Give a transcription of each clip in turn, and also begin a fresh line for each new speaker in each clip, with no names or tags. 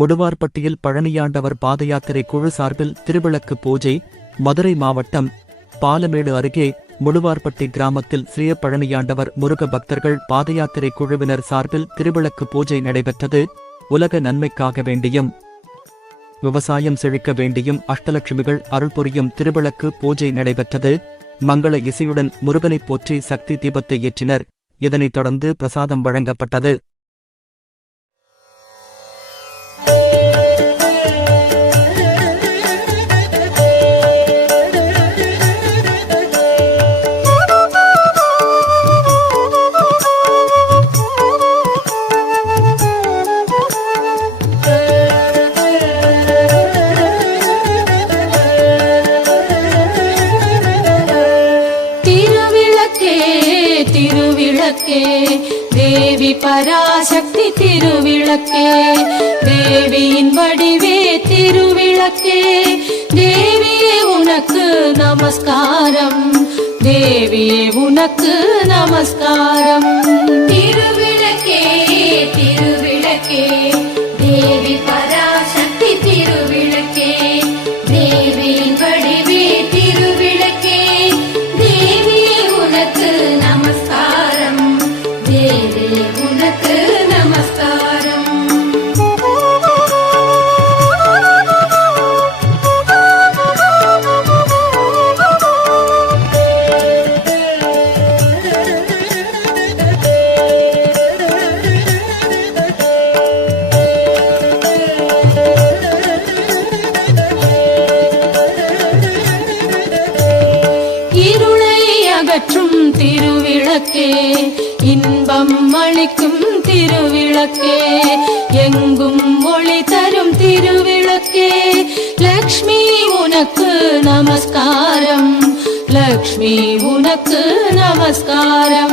முடுவார்பட்டியில் பழனியாண்டவர் பாதயாத்திரை குழு சார்பில் திருவிளக்கு பூஜை மதுரை மாவட்டம் பாலமேடு அருகே முடுவார்பட்டி கிராமத்தில் ஸ்ரீய பழனியாண்டவர் முருக பக்தர்கள் பாதயாத்திரை குழுவினர் சார்பில் திருவிளக்கு பூஜை நடைபெற்றது. உலக நன்மைக்காக வேண்டியும் விவசாயம் செழிக்க வேண்டியும் அஷ்டலட்சுமிகள் அருள் புரியும் திருவிளக்கு பூஜை நடைபெற்றது. மங்கள இசையுடன் முருகனைப் போற்றி சக்தி தீபத்தை ஏற்றினர். இதனைத் தொடர்ந்து பிரசாதம் வழங்கப்பட்டது.
തിരുവിളക്കേ ദേവി പരാശക്തി തിരുവിളക്കേ ദേവിയൻ വടിവേ തിരുവിളക്കേ ദേവിയെ ഉനക്ക് നമസ്കാരം ദേവിയെ ഉനക്ക് നമസ്കാരം. തിരുവി കാറ്റും തിരുവിളക്കേ ഇൻപം മണിക്കും തിരുവിളക്കേ എങ്കും ഒളി തരും തിരുവിളക്കേ ലക്ഷ്മി ഉനക്ക് നമസ്കാരം ലക്ഷ്മി ഉനക്ക് നമസ്കാരം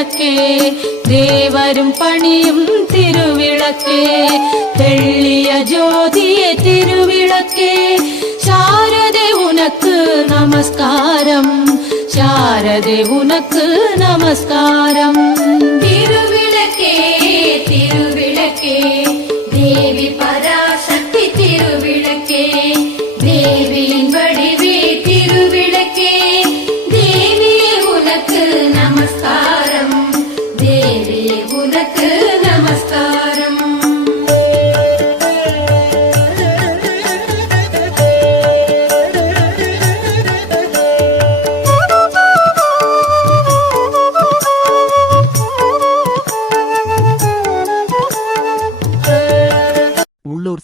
തിരുവിളക്കേ ദേവരും പണിയും തിരുവിളക്കേ തെള്ളിയ ജ്യോതിയെ തിരുവിളക്കേ. ശാരദെ ഉനക്ക് നമസ്കാരം ശാരദെ ഉനക്ക്
നമസ്കാരം.